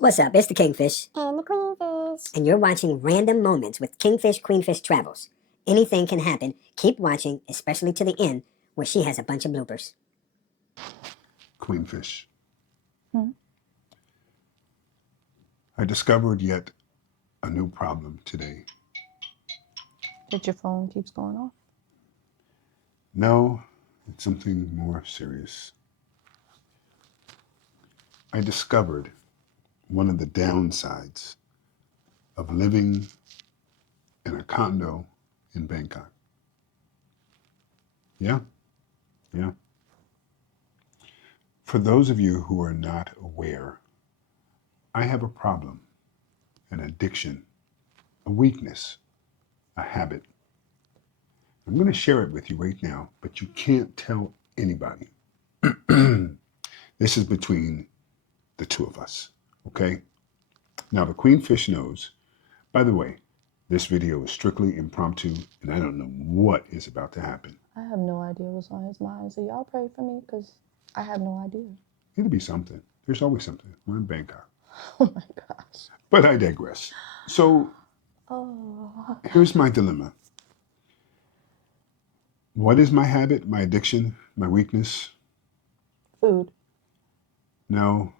What's up? It's the Kingfish. And the Queenfish. And you're watching Random Moments with Kingfish Queenfish Travels. Anything can happen. Keep watching, especially to the end, where she has a bunch of bloopers. Queenfish. I discovered yet a new problem today. That your phone keeps going off? No, it's something more serious. I discovered one of the downsides of living in a condo in Bangkok. Yeah. For those of you who are not aware, I have a problem, an addiction, a weakness, a habit. I'm going to share it with you right now, but you can't tell anybody. This is between the two of us, okay? Now, the Queenfish knows. By the way, this video is strictly impromptu, and I don't know what is about to happen. I have no idea what's on his mind, so y'all pray for me, because I have no idea. It'll be something. There's always something. We're in Bangkok. Oh my gosh. But I digress. So, here's my dilemma. What is my habit, my addiction, my weakness? Food. No,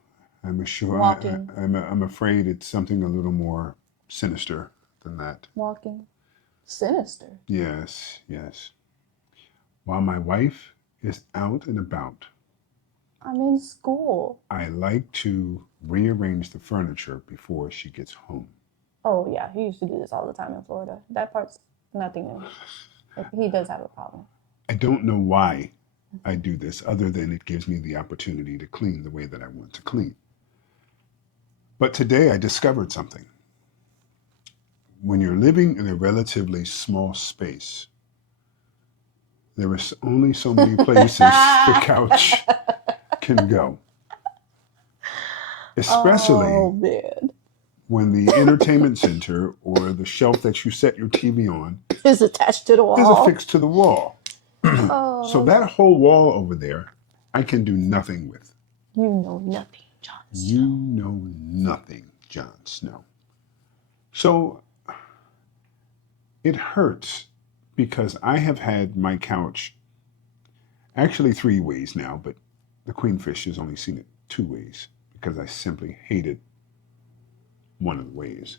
I'm sure. Walking. I'm afraid it's something a little more sinister than that. Walking. Sinister? Yes. While my wife is out and about, I'm in school. I like to rearrange the furniture before she gets home. Oh yeah, he used to do this all the time in Florida. That part's nothing new. He does have a problem. I don't know why I do this other than it gives me the opportunity to clean the way that I want to clean. But today I discovered something. When you're living in a relatively small space, there is only so many places the couch can go. Especially when the entertainment center or the shelf that you set your TV on is attached to the wall. Is affixed to the wall. So that whole wall over there, I can do nothing with. You know nothing, Jon Snow. You know nothing, Jon Snow. So it hurts because I have had my couch actually 3 ways now, but the Queenfish has only seen it 2 ways because I simply hated one of the ways.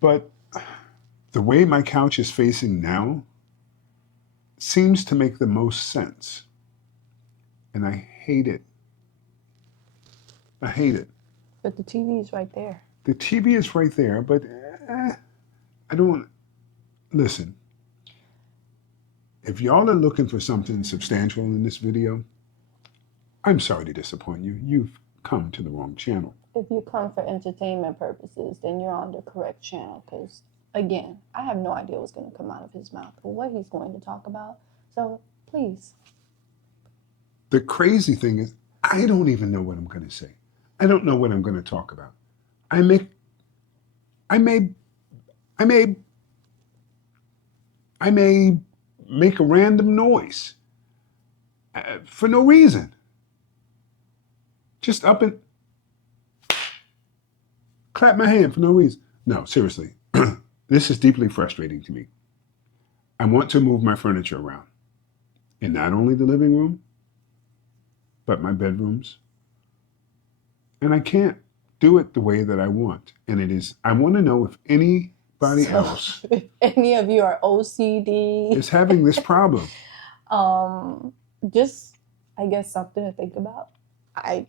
But the way my couch is facing now seems to make the most sense. And I hate it. I hate it. But the TV is right there. The TV is right there, but I don't... Listen, if y'all are looking for something substantial in this video, I'm sorry to disappoint you. You've come to the wrong channel. If you come for entertainment purposes, then you're on the correct channel, because again, I have no idea what's going to come out of his mouth or what he's going to talk about. So please. The crazy thing is, I don't even know what I'm going to say. I don't know what I'm going to talk about. I may make a random noise for no reason. Just up and clap my hand for no reason. No, seriously. This is deeply frustrating to me. I want to move my furniture around in not only the living room, but my bedrooms. And I can't do it the way that I want. And I want to know if anybody else, if any of you are OCD, is having this problem. Just, I guess, something to think about. I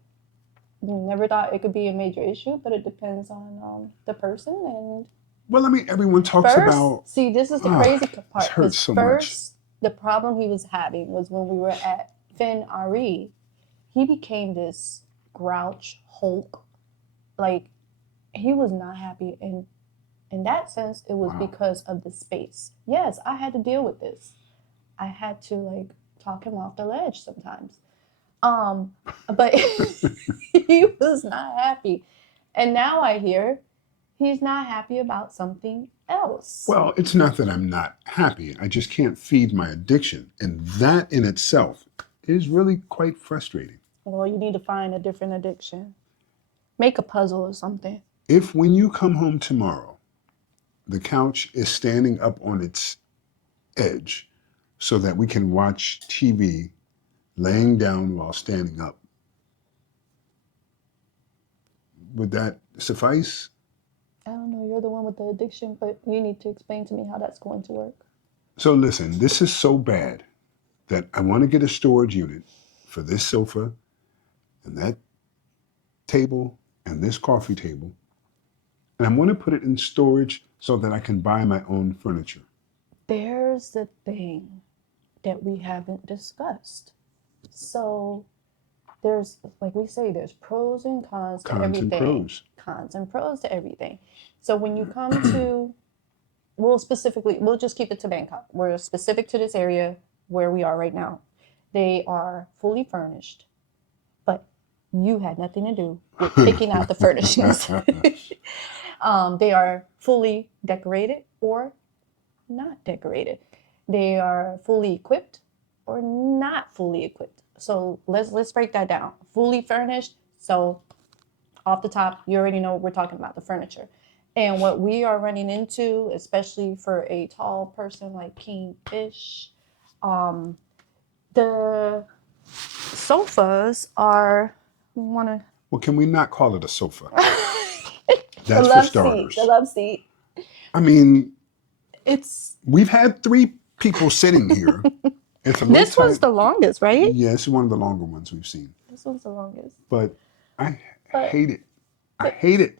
never thought it could be a major issue, but it depends on the person. And well, I mean, everyone talks about... See, this is the crazy part. It hurts so much. The problem he was having was when we were at FinRE, he became this grouch Hulk. Like, he was not happy. And in that sense, it was because of the space. Yes, I had to deal with this. I had to, talk him off the ledge sometimes. But he was not happy. And now I hear he's not happy about something else. Well, it's not that I'm not happy. I just can't feed my addiction. And that in itself is really quite frustrating. Well, you need to find a different addiction. Make a puzzle or something. If when you come home tomorrow, the couch is standing up on its edge so that we can watch TV laying down while standing up, would that suffice? I don't know. You're the one with the addiction, but you need to explain to me how that's going to work. So listen, this is so bad that I want to get a storage unit for this sofa and that table and this coffee table. And I want to put it in storage so that I can buy my own furniture. There's the thing that we haven't discussed. So there's, like we say, there's pros and cons to Cons and everything. pros. Cons and pros to everything. So when you come to, we'll just keep it to Bangkok. We're specific to this area where we are right now. They are fully furnished, but you had nothing to do with picking out the furnishings. They are fully decorated or not decorated. They are fully equipped or not fully equipped. So let's break that down. Fully furnished. So off the top, you already know we're talking about the furniture. And what we are running into, especially for a tall person like Kingfish, the sofas are, Well, can we not call it a sofa? the That's for love starters. seat. The love seat. I mean, It's we've had 3 people sitting here. It's a little this one's tight. the longest, right? Yeah, it's one of the longer ones we've seen. This one's the longest. But I But- hate it. I hate it.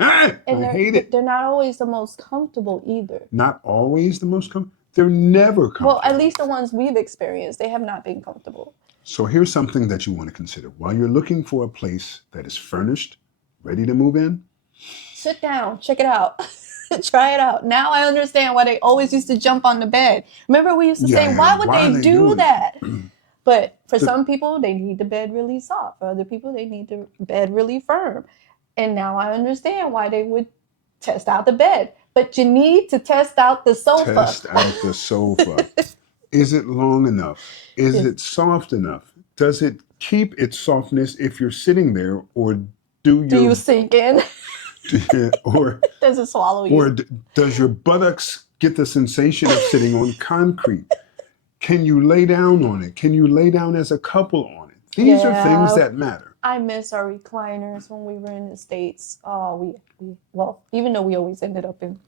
I And hate it. they're not always the most comfortable either. Not always the most comfortable. They're never comfortable. Well, at least the ones we've experienced, they have not been comfortable. So here's something that you want to consider. While you're looking for a place that is furnished, ready to move in, Sit down, check it out. Try it out. Now I understand why they always used to jump on the bed. Remember we used to say, why would why are they they do doing that? But for some people, they need the bed really soft. For other people, they need the bed really firm. And now I understand why they would test out the bed. But you need to test out the sofa. Test out the sofa. Is it long enough? Is it soft enough? Does it keep its softness if you're sitting there, or do you sink in? or Does it swallow you? or does your buttocks get the sensation of sitting on concrete? Can you lay down on it? Can you lay down as a couple on it? These are things that matter. I miss our recliners when we were in the States. Oh, well, even though we always ended up in.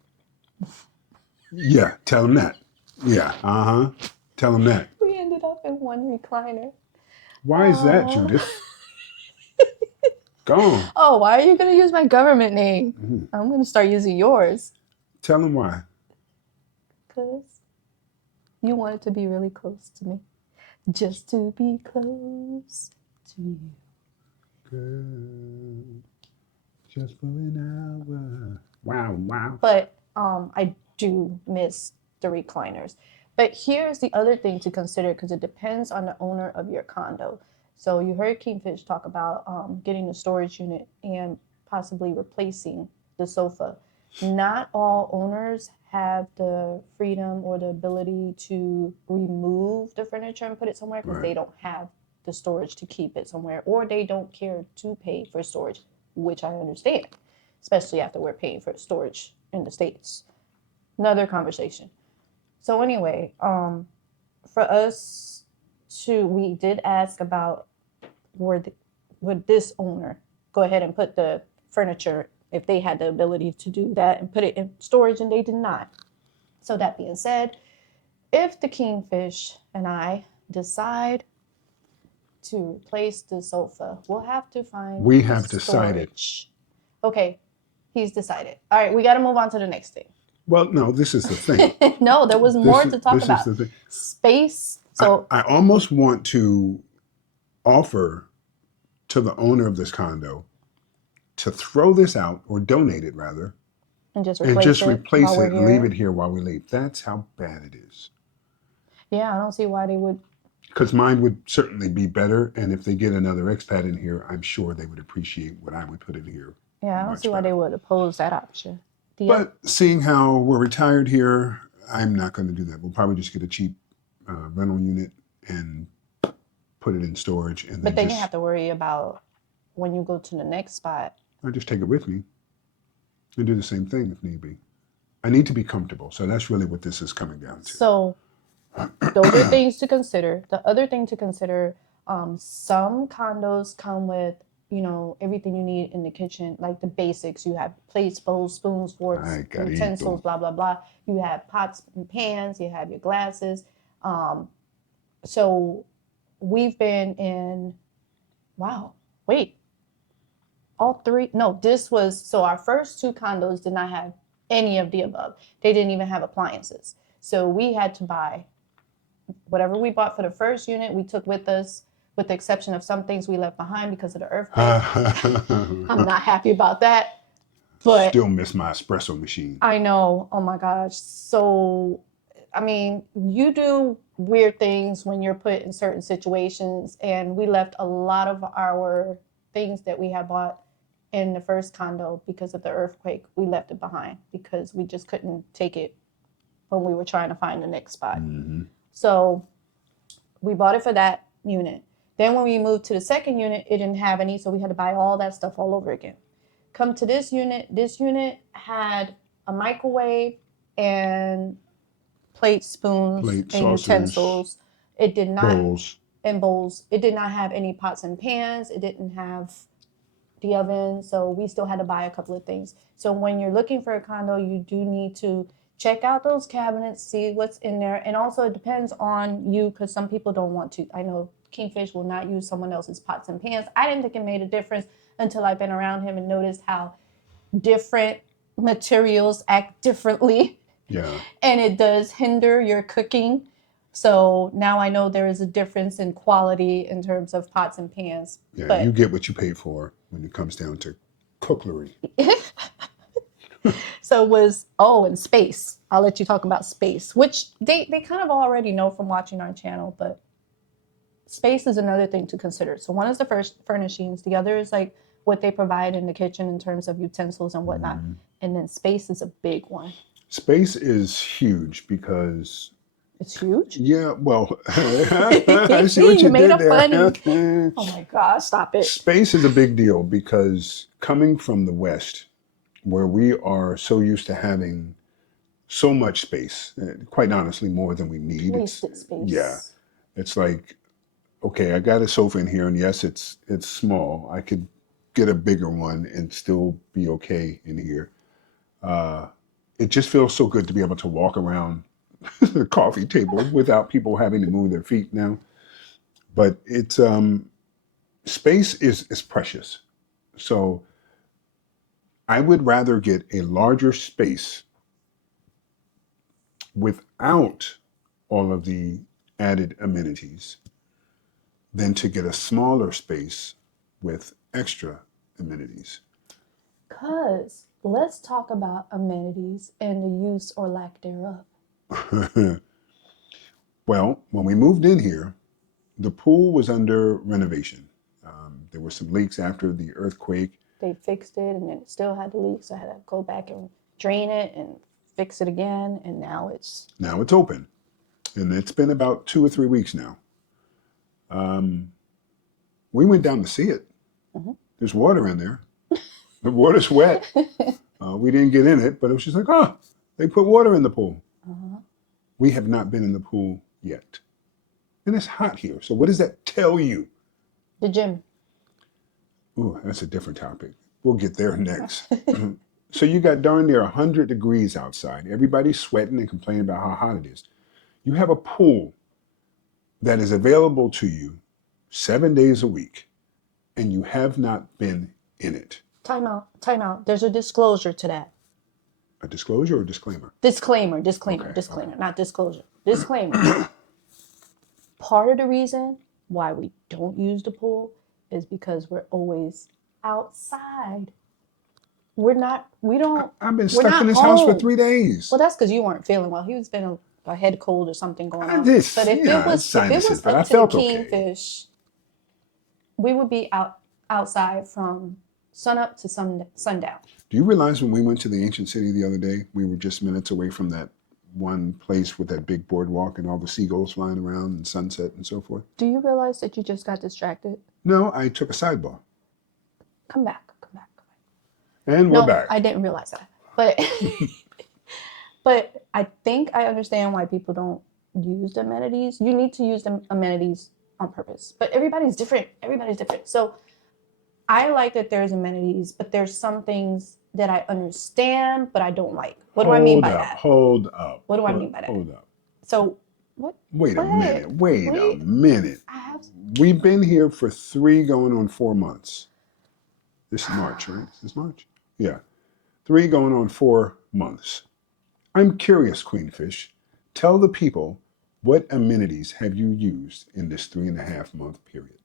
Yeah, tell them that. Yeah, tell them that. We ended up in one recliner. Why is that, Judith? Go on. Oh, why are you going to use my government name? Mhm. I'm going to start using yours. Tell them why. Because you wanted to be really close to me. Just to be close to you. Good. Just for an hour. Wow. But I do miss the recliners. But here's the other thing to consider, because it depends on the owner of your condo. So you heard Kingfish talk about getting a storage unit and possibly replacing the sofa. Not all owners have the freedom or the ability to remove the furniture and put it somewhere because they don't have the storage to keep it somewhere, or they don't care to pay for storage, which I understand, especially after we're paying for storage in the States. Another conversation. So anyway, for us we did ask about would this owner go ahead and put the furniture, if they had the ability to do that and put it in storage, and they did not. So that being said, if the Kingfish and I decide to replace the sofa, we'll have to find We have decided. storage. Okay, he's decided. All right, we got to move on to the next thing. Well, no, this is the thing. No, there was more to talk about. This is the thing. Space. So I almost want to offer to the owner of this condo to throw this out, or donate it rather, and just and replace replace it it and leave it here while we leave. That's how bad it is. Yeah, I don't see why they would. Because mine would certainly be better, and if they get another expat in here, I'm sure they would appreciate what I would put in here. Yeah, I don't see why they would oppose that option. But seeing how we're retired here, I'm not going to do that. We'll probably just get a cheap rental unit and put it in storage. And But then you have to worry about when you go to the next spot. I just take it with me and do the same thing if need be. I need to be comfortable. So that's really what this is coming down to. So those are things to consider. The other thing to consider, some condos come with, you know, everything you need in the kitchen, like the basics. You have plates, bowls, spoons, forks, Ay, carito. utensils, blah, blah, blah. You have pots and pans, you have your glasses. So we've been in, wow, wait, all three, no, this was, so our first two condos did not have any of the above. They didn't even have appliances. So we had to buy whatever we bought for the first unit, we took with us, with the exception of some things we left behind because of the earthquake. I'm not happy about that. But still miss my espresso machine. I know. Oh my gosh. So, I mean, you do weird things when you're put in certain situations, and we left a lot of our things that we had bought in the first condo because of the earthquake. We left it behind because we just couldn't take it when we were trying to find the next spot. Mm-hmm. So we bought it for that unit. Then when we moved to the second unit, it didn't have any, so we had to buy all that stuff all over again. Come to this unit had a microwave and plates, spoons, and saucers, utensils. It did not, bowls. and bowls. It did not have any pots and pans. It didn't have the oven, so we still had to buy a couple of things. So when you're looking for a condo, you do need to check out those cabinets, see what's in there. And also it depends on you, because some people don't want to. I know Kingfish will not use someone else's pots and pans. I didn't think it made a difference until I've been around him and noticed how different materials act differently. Yeah. And it does hinder your cooking. So now I know there is a difference in quality in terms of pots and pans. Yeah, but you get what you pay for when it comes down to cookery. So it was, and space. I'll let you talk about space, which they kind of already know from watching our channel, but space is another thing to consider. So one is the first furnishings. The other is like what they provide in the kitchen in terms of utensils and whatnot. Mm-hmm. And then space is a big one. Space is huge because... It's huge? Yeah, well, I see what you made did a there. funny. Oh my gosh, stop it. Space is a big deal because coming from the West, where we are so used to having so much space, quite honestly, more than we need. Wasted space. Yeah. It's like, okay, I got a sofa in here, and yes, it's small. I could get a bigger one and still be okay in here. It just feels so good to be able to walk around the coffee table without people having to move their feet now. But it's space is precious. So I would rather get a larger space without all of the added amenities than to get a smaller space with extra amenities. Because let's talk about amenities and the use or lack thereof. Well, when we moved in here, the pool was under renovation. There were some leaks after the earthquake. They fixed it, and then it still had the leaks. So I had to go back and drain it and fix it again, and now it's open, and it's been about 2 or 3 weeks now. We went down to see it. Mm-hmm. There's water in there. The water's wet. We didn't get in it, but it was just like, they put water in the pool. Uh-huh. We have not been in the pool yet. And it's hot here. So what does that tell you? The gym. Ooh, that's a different topic. We'll get there next. So you got darn near 100 degrees outside. Everybody's sweating and complaining about how hot it is. You have a pool that is available to you 7 days a week, and you have not been in it. Time out. There's a disclosure to that. A disclosure or disclaimer? Disclaimer, Okay. Not disclosure. Disclaimer. Part of the reason why we don't use the pool is because we're always outside. I've been stuck in this house for 3 days. Well, that's because you weren't feeling well. He was been a head cold or something going on. But if it was up to the Kingfish, we would be outside from sunup to sundown. Do you realize when we went to the ancient city the other day, we were just minutes away from that one place with that big boardwalk and all the seagulls flying around and sunset and so forth? Do you realize that you just got distracted? No, I took a sidebar. Come back. Come back. And we're back. I didn't realize that. But but I think I understand why people don't use the amenities. You need to use the amenities on purpose. But everybody's different. Everybody's different. So I like that there's amenities, but there's some things that I understand, but I don't like. What do I mean by that? Hold up. What do I mean by that? Hold up. So what? Wait a minute. Wait a Wait. minute. I have. We've been here for 3 going on 4 months. This is March, right? This is March? Yeah. 3 going on 4 months. I'm curious, Queenfish. Tell the people, what amenities have you used in this 3.5 month period?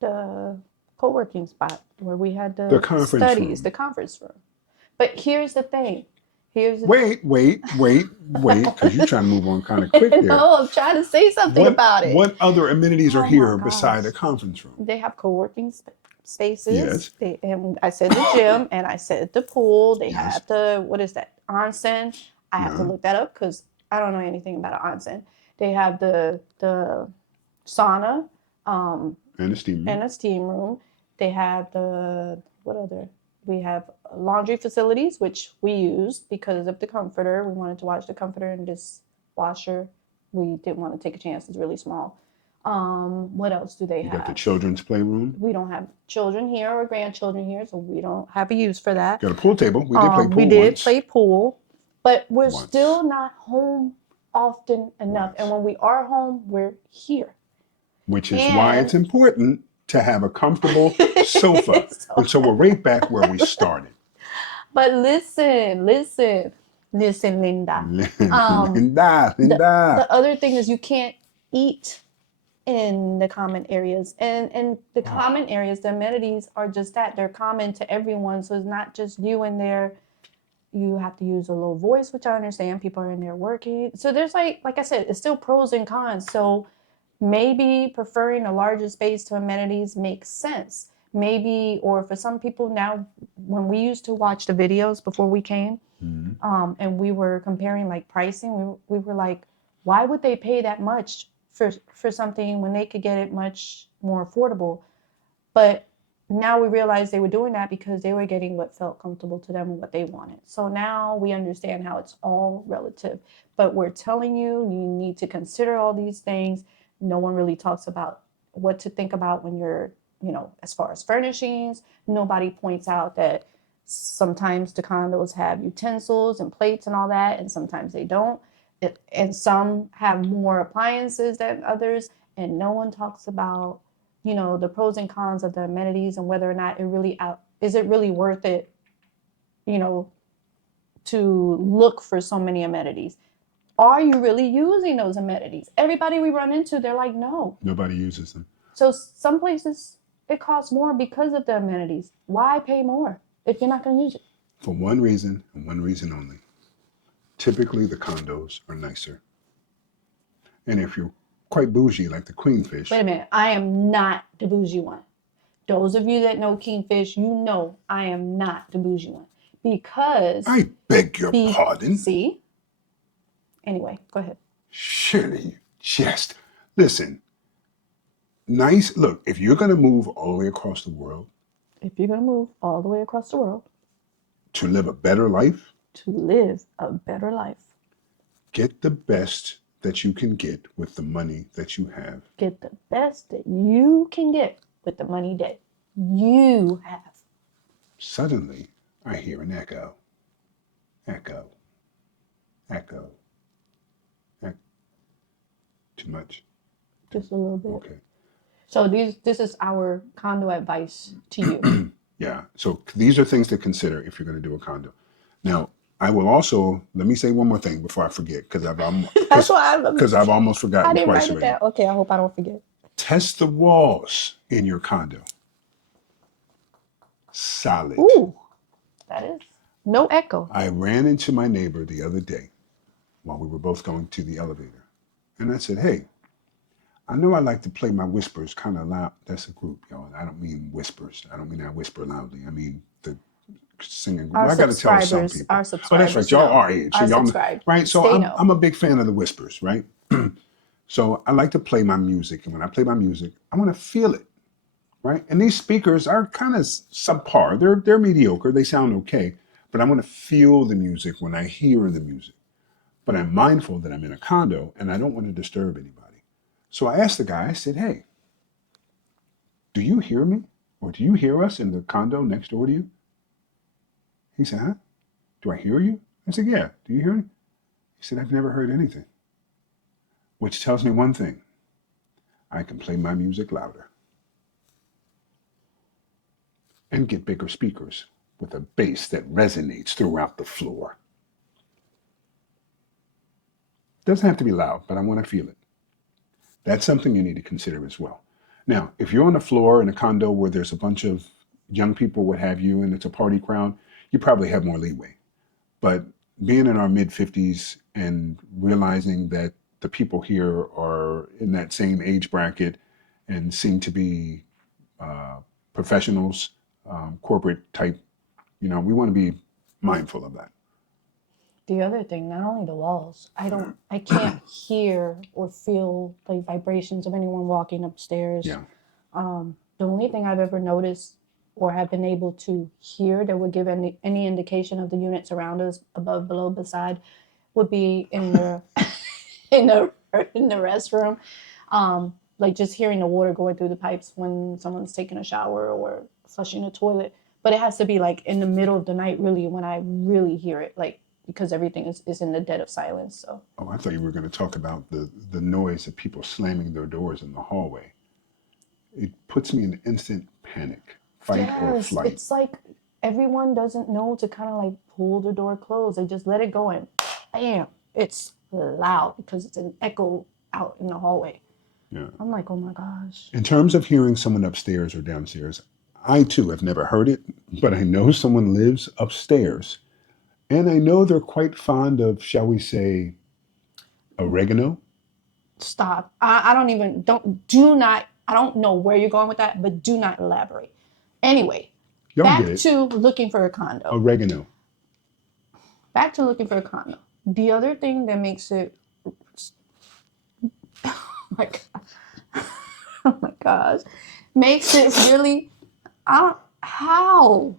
The co-working spot where we had the conference studies, room. the conference room. But here's the thing. Wait, because you're trying to move on kind of quick there. No, I'm trying to say something about it. What other amenities are Oh here my beside gosh. a conference room? They have co-working spaces. Yes. And I said the gym, and I said the pool. They Yes. have the, what is that, onsen. I have to Yeah. look that up because I don't know anything about an onsen. They have the sauna, And a steam room. and a steam room. They have the, what other? We have laundry facilities, which we used because of the comforter. We wanted to wash the comforter and this washer. We didn't want to take a chance. It's really small. What else do they You have? got the children's playroom. We don't have children here or grandchildren here, so we don't have a use for that. Got a pool table. We did play pool We did once. play pool, but we're Once. still not home often enough. Once. And when we are home, we're here. Which is why it's important to have a comfortable sofa. And so we're right back where we started. But listen, Linda. Linda. The other thing is you can't eat in the common areas. And the common areas, the amenities are just that. They're common to everyone. So it's not just you in there. You have to use a low voice, which I understand. People are in there working. So there's like I said, it's still pros and cons. So maybe preferring a larger space to amenities makes sense. Maybe, or for some people now, when we used to watch the videos before we came, and we were comparing like pricing, we were like, why would they pay that much for something when they could get it much more affordable? But now we realize they were doing that because they were getting what felt comfortable to them and what they wanted. So now we understand how it's all relative. But we're telling you, you need to consider all these things. No one really talks about what to think about when you're, as far as furnishings. Nobody points out that sometimes the condos have utensils and plates and all that, and sometimes they don't. And some have more appliances than others, and no one talks about the pros and cons of the amenities and whether or not is it really worth it, to look for so many amenities. Are you really using those amenities? Everybody we run into, they're like, no. Nobody uses them. So some places, it costs more because of the amenities. Why pay more if you're not going to use it? For one reason and one reason only. Typically, the condos are nicer. And if you're quite bougie like the Queenfish. Wait a minute. I am not the bougie one. Those of you that know Kingfish, I am not the bougie one. Because... I beg your pardon. See? Anyway, go ahead. Surely you just... Listen. Nice. Look, if you're going to move all the way across the world... If you're going to move all the way across the world... To live a better life... To live a better life... Get the best that you can get with the money that you have. Get the best that you can get with the money that you have. Suddenly, I hear an echo. Echo. Echo. Too much? Just a little bit. Okay. So this is our condo advice to you. Yeah. So these are things to consider if you're going to do a condo. Now, I will also, let me say one more thing before I forget, because I've almost forgotten I didn't twice write it already. down. Okay, I hope I don't forget. Test the walls in your condo. Solid. Ooh, that is no echo. I ran into my neighbor the other day while we were both going to the elevator. And I said, hey, I know I like to play my whispers kind of loud. That's a group, y'all. I don't mean whispers. I don't mean I whisper loudly. I mean the singing group. I got to tell some people. Our subscribers. Oh, that's right. Y'all are age. So y'all subscribed. Right. So I'm a big fan of the whispers, right? So I like to play my music. And when I play my music, I want to feel it. right? And these speakers are kind of subpar. They're mediocre. They sound okay, but I want to feel the music when I hear the music. But I'm mindful that I'm in a condo and I don't want to disturb anybody. So I asked the guy, I said, hey, do you hear me? Or do you hear us in the condo next door to you? He said, huh? Do I hear you? I said, yeah. Do you hear me? He said, I've never heard anything. Which tells me one thing. I can play my music louder and get bigger speakers with a bass that resonates throughout the floor. Doesn't have to be loud, but I want to feel it. That's something you need to consider as well. Now, if you're on the floor in a condo where there's a bunch of young people, what have you, and it's a party crowd, you probably have more leeway. But being in our mid 50s and realizing that the people here are in that same age bracket and seem to be professionals, corporate type, we want to be mindful of that. The other thing, not only the walls, I can't hear or feel the vibrations of anyone walking upstairs. Yeah. The only thing I've ever noticed or have been able to hear that would give any indication of the units around us, above, below, beside, would be in the in the restroom. Like just hearing the water going through the pipes when someone's taking a shower or flushing a toilet. But it has to be like in the middle of the night, really, when I really hear it, like, because everything is in the dead of silence. So. Oh, I thought you were going to talk about the noise of people slamming their doors in the hallway. It puts me in instant panic, fight or flight. It's like everyone doesn't know to kind of like pull the door closed. They just let it go and bam, it's loud because it's an echo out in the hallway. Yeah. I'm like, oh my gosh. In terms of hearing someone upstairs or downstairs, I too have never heard it, but I know someone lives upstairs. And I know they're quite fond of, shall we say, oregano. Stop. I don't know where you're going with that, but do not elaborate. Anyway, Y'all back get it. to looking for a condo. Oregano. Back to looking for a condo. The other thing that makes it, oh my God. Oh my gosh, makes it really, how? How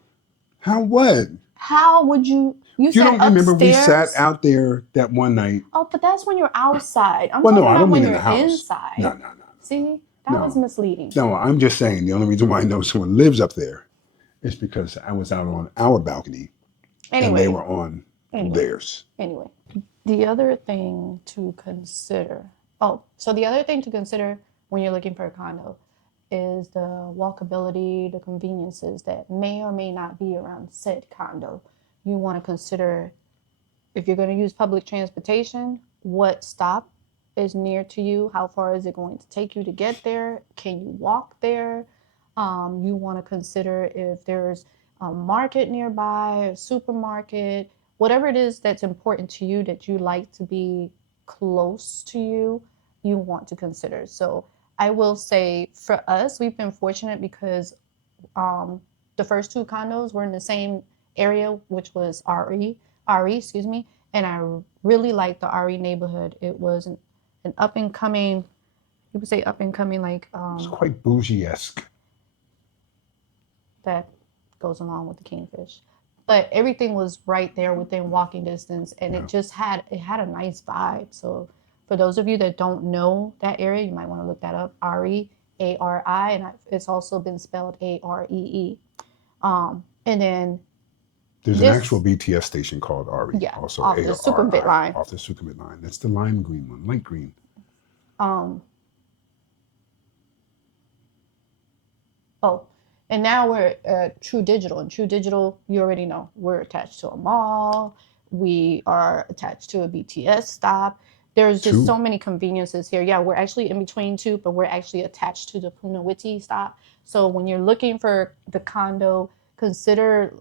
what? How would you You said don't remember we sat upstairs? out there that one night? Oh, but that's when you're outside. I'm Well, no, talking I about don't when mean in you're the house. inside. No. See, that was misleading. No, I'm just saying the only reason why I know someone lives up there is because I was out on our balcony and they were on theirs. Anyway, the other thing to consider. Oh, so the other thing to consider when you're looking for a condo is the walkability, the conveniences that may or may not be around said condo. You want to consider, if you're going to use public transportation, what stop is near to you? How far is it going to take you to get there? Can you walk there? You want to consider if there's a market nearby, a supermarket, whatever it is that's important to you that you like to be close to you, you want to consider. So I will say for us, we've been fortunate because the first two condos were in the same area, which was RE, excuse me. And I really liked the RE neighborhood. It was an up and coming, you would say up and coming, like It's quite bougie-esque. that goes along with the Kingfish. But everything was right there within walking distance, and it just had a nice vibe. So for those of you that don't know that area, you might want to look that up. RE, ARI, and it's also been spelled AREE. And then there's an actual BTS station called RE, also off the Sukhumvit line. Off the Sukhumvit line. That's the lime green one, light green. And now we're at True Digital. And True Digital, you already know, we're attached to a mall. We are attached to a BTS stop. There's just so many conveniences here. Yeah, we're actually in between two, but we're actually attached to the Punawiti stop. So when you're looking for the condo, consider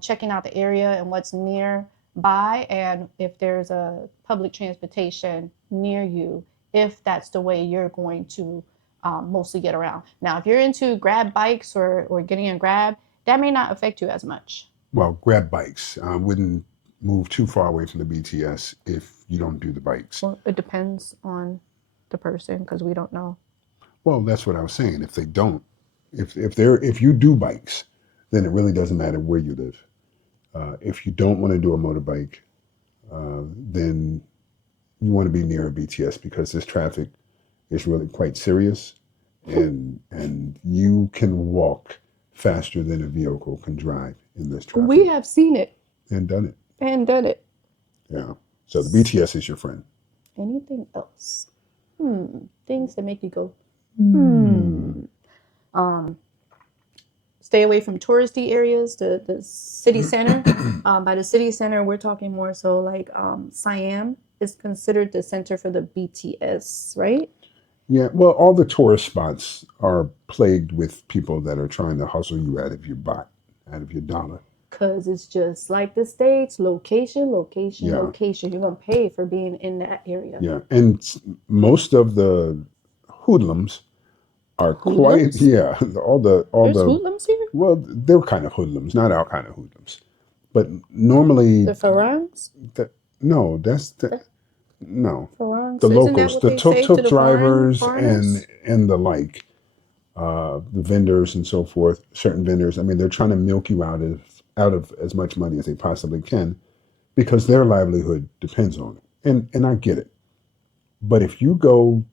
checking out the area and what's nearby, and if there's a public transportation near you, if that's the way you're going to mostly get around. Now, if you're into grab bikes or getting a grab, that may not affect you as much. Well, grab bikes. I wouldn't move too far away from the BTS if you don't do the bikes. Well, it depends on the person because we don't know. Well, that's what I was saying. If they don't, If you do bikes, then it really doesn't matter where you live. If you don't want to do a motorbike, then you want to be near a BTS because this traffic is really quite serious, and you can walk faster than a vehicle can drive in this traffic. We have seen it and done it. and done it. Yeah. So the BTS is your friend. Anything else? Things that make you go, Stay away from touristy areas. The city center. By the city center, we're talking more so like Siam is considered the center for the BTS, right? Yeah. Well, all the tourist spots are plagued with people that are trying to hustle you out of your baht, out of your dollar. Because it's just like the States, location, location, Yeah. location. You're going to pay for being in that area. Yeah. And most of the hoodlums are quite, Hoodlums? yeah, There's hoodlums here? well, they're kind of hoodlums, not our kind of hoodlums. But normally, The Farangs? no, no. Farangs? The Isn't that locals, what the they say to tuk-tuk the drivers foreigners? and the like, the vendors and so forth, certain vendors, I mean, they're trying to milk you out of as much money as they possibly can because their livelihood depends on it. And I get it. But if you go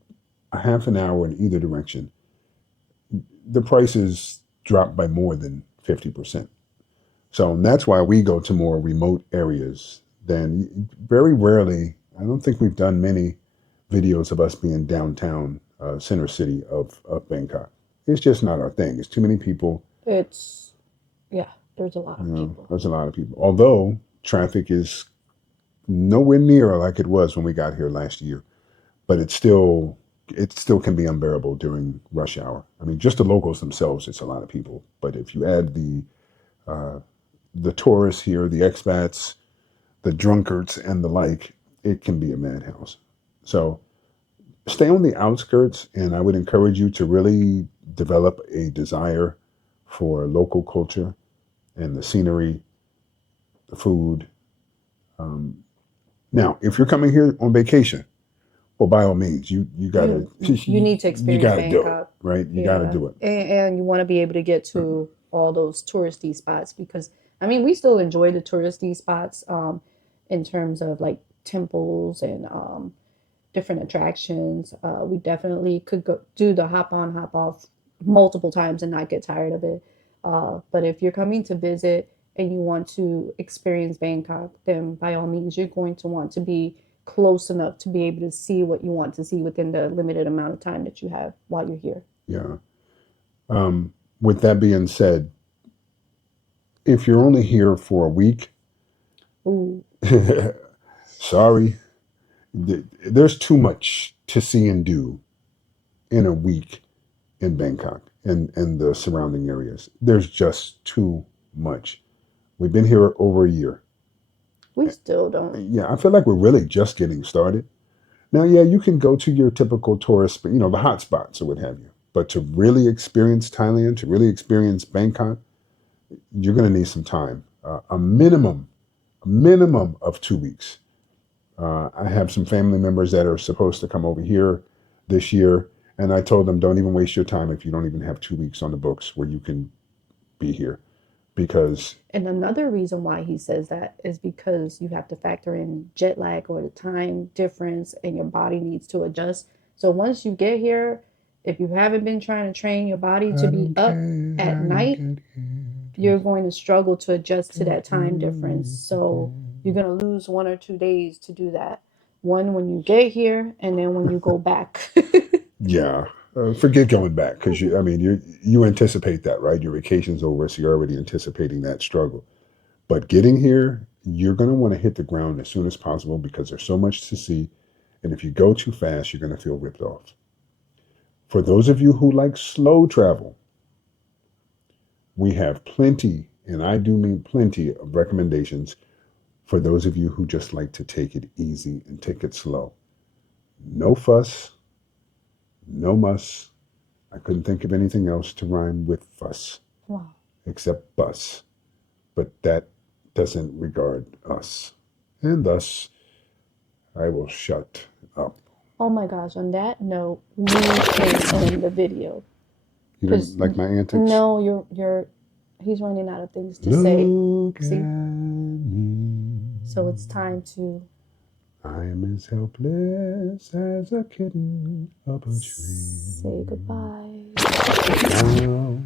a half an hour in either direction, the prices drop by more than 50%. So that's why we go to more remote areas than very rarely. I don't think we've done many videos of us being downtown, center city of Bangkok. It's just not our thing. It's too many people. It's, yeah, there's a lot of You know, people. there's a lot of people. Although traffic is nowhere near like it was when we got here last year, but it still can be unbearable during rush hour. I mean, just the locals themselves, it's a lot of people. But if you add the tourists here, the expats, the drunkards, and the like, it can be a madhouse. So stay on the outskirts, and I would encourage you to really develop a desire for local culture and the scenery, the food. Now, if you're coming here on vacation, well, by all means, you gotta You need to you experience gotta do it, Bangkok. right? You gotta do it. And you want to be able to get to all those touristy spots because, I mean, we still enjoy the touristy spots in terms of like temples and different attractions. We definitely could go do the hop on, hop off multiple times and not get tired of it. But if you're coming to visit and you want to experience Bangkok, then by all means, you're going to want to be close enough to be able to see what you want to see within the limited amount of time that you have while you're here. Yeah. With that being said, if you're only here for a week, Ooh, sorry, there's too much to see and do in a week in Bangkok and the surrounding areas. There's just too much. We've been here over a year. we still don't. Yeah, I feel like we're really just getting started. Now, yeah, you can go to your typical tourist, but the hot spots or what have you. But to really experience Thailand, to really experience Bangkok, you're going to need some time. A minimum of 2 weeks. I have some family members that are supposed to come over here this year, and I told them, don't even waste your time if you don't even have 2 weeks on the books where you can be here, because And another reason why he says that is because you have to factor in jet lag or the time difference, and your body needs to adjust. So once you get here, if you haven't been trying to train your body to be up at night, you're going to struggle to adjust to that time difference. So you're going to lose 1 or 2 days to do that. One when you get here, and then when you go back. yeah, forget going back because you anticipate that, right? Your vacation's over, so you're already anticipating that struggle. But getting here, you're going to want to hit the ground as soon as possible because there's so much to see, and if you go too fast, you're going to feel ripped off. For those of you who like slow travel, we have plenty, and I do mean plenty, of recommendations for those of you who just like to take it easy and take it slow. No fuss, no muss. I couldn't think of anything else to rhyme with fuss Wow. except bus, but that doesn't regard us. And thus, I will shut up. Oh my gosh, on that note, we can end the video. You didn't like my antics? No, you're. He's running out of things to say. Look See? at me. So it's time to I am as helpless as a kitten up a tree. say goodbye. Now,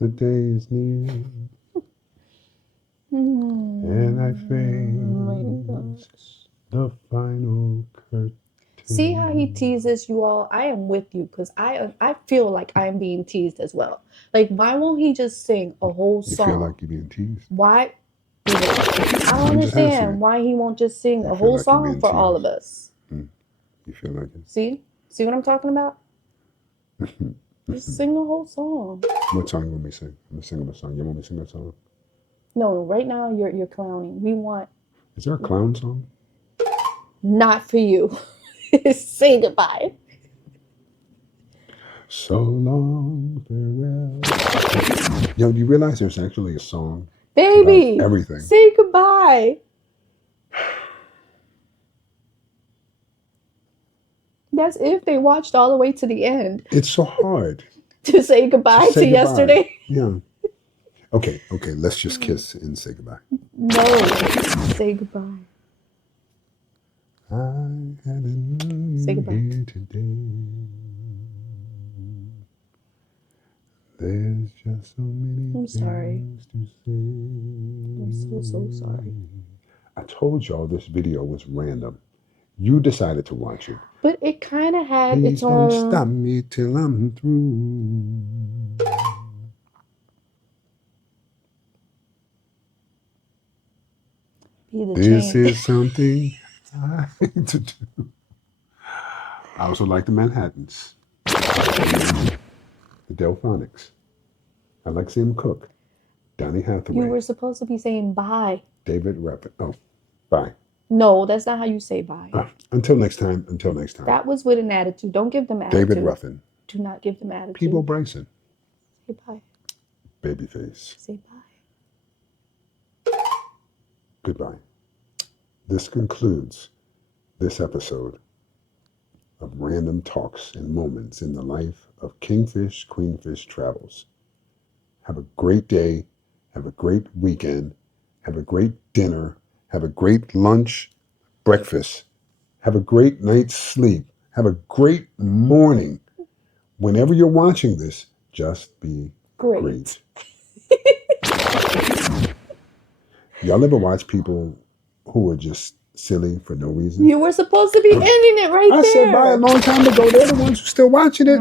the day is near, and I face the final curtain. See how he teases you all? I am with you because I feel like I'm being teased as well. Like, why won't he just sing a whole You song? feel like you're being teased? Why? I don't I'm just asking. understand why he won't just sing You a feel whole like you're song being for all of teased. us. You feel like it? See what I'm talking about? Just sing the whole song. What song you want me to sing? I'm gonna sing a song. You want me to sing a song? No, right now you're clowning. We want Is there a clown song? not for you. Say goodbye. So long, farewell. Yo, do you realize there's actually a song Baby, about everything? say goodbye. That's if they watched all the way to the end It's so hard to say goodbye to say goodbye. yesterday. Yeah. Okay. Let's just kiss and say goodbye. No, say goodbye. I had Say goodbye. here today. There's just so many I'm sorry. things to say. I'm so sorry. I told y'all this video was random. You decided to watch it. But it kind of had Please its don't own. stop me till I'm through. Be the This change. is something I hate to do. I also like the Manhattans, the Delphonics. I like seeing them cook. Donny Hathaway, You were supposed to be saying bye. David Rappin. Oh, bye. No, that's not how you say bye. Until next time. That was with an attitude. Don't give them attitude. David Ruffin, Do not give them attitude. Peebo Bryson, Say bye. Babyface. Say bye. Goodbye. This concludes this episode of Random Talks and Moments in the Life of Kingfish, Queenfish Travels. Have a great day. Have a great weekend. Have a great dinner. Have a great lunch, breakfast. Have a great night's sleep. Have a great morning. Whenever you're watching this, just be great. Y'all ever watch people who are just silly for no reason? You were supposed to be ending it right I there. said bye a long time ago. They're the ones who still watching it.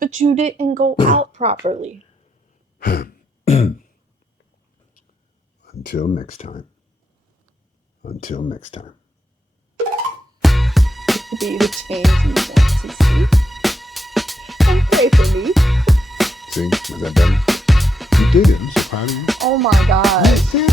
But you didn't go out properly. Until next time. Until next time. Be the change you want to see. And pray for me. See? Was that better? You did it. I'm so proud of you. Oh my God. That's it.